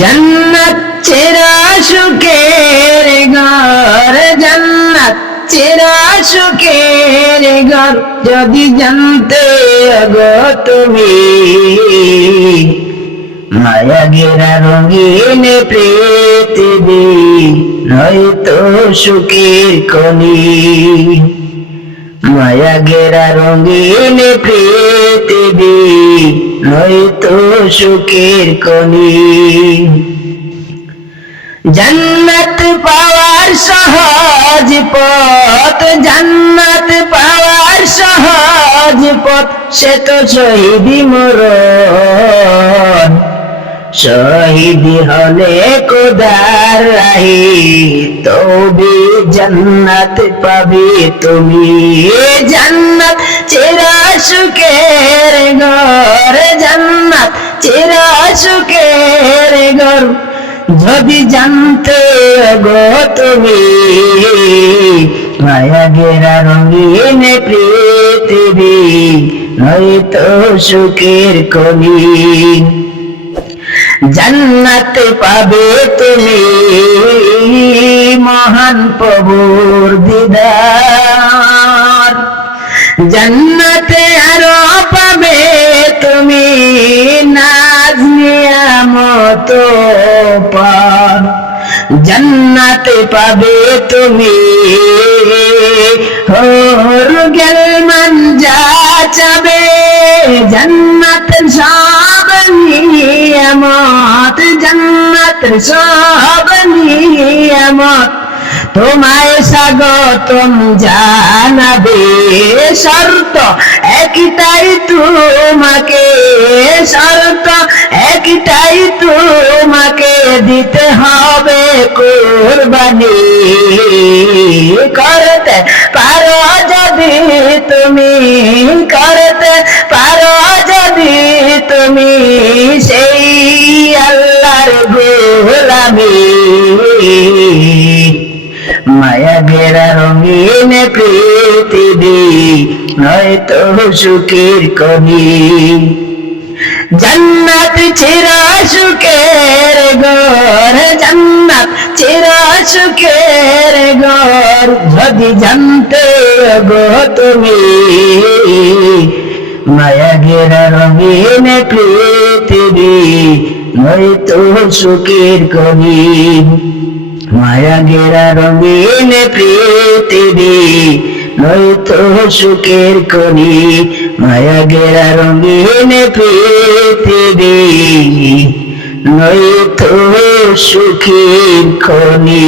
জান্নাত চেরা সুখের ঘর, জান্নাত চেরা সুখের ঘর, যদি জানতে গো তুমি মায়া ঘেরা রঙিন পৃথিবী নয়তো সুখের খনি। মায়া ঘেরা রঙিন পৃথিবী নয়তো সুখের খনি। জান্নাত পাওয়ার সহজ পথ, জান্নাত পাওয়ার সহজ পথ, সে তো শহীদি মরণ। শহীদি হলে খোদার রাহে তবে জান্নাত পাবে তুমি। জান্নাত চেরা সুখের ঘর, জান্নাত চেরা সুখের ঘর, যদি জানতে গো তুমি মায়া ঘেরা রঙিন পৃথিবী নয়তো সুখের খনি। জান্নাত পাবে তুমি মহান প্রভুর দিদার, জান্নাতে আরো পাবে তুমি নাজ নিয়ামত পার। জান্নাতে পাবে তুমি হর গেলমান যা চাবে, জান্নাতের সব নিয়ামত, জান্নাতের সব নিয়ামত তোমায় স্বাগতম জানাবে। শর্ত একটাই তোমাকে, শর্ত একটাই তোমাকে, দিতে হবে কুরবানি। করতে পারো যদি তুমি, করতে পারো যদি তুমি সেই আল্লাহর গোলামি। মায়া ঘেরা রঙিন পৃথিবী নয়তো সুখের খনি। জান্নাত চেরা সুখের ঘর, জান্নাত চেরা সুখের ঘর, যদি জানতে গো তুমি মায়া ঘেরা রঙিন পৃথিবী নয়তো সুখের খনি। মায়া ঘেরা রঙিন পৃথিবী নয়তো সুখের খনি। মায়া ঘেরা রঙিন পৃথিবী নয়তো সুখের খনি।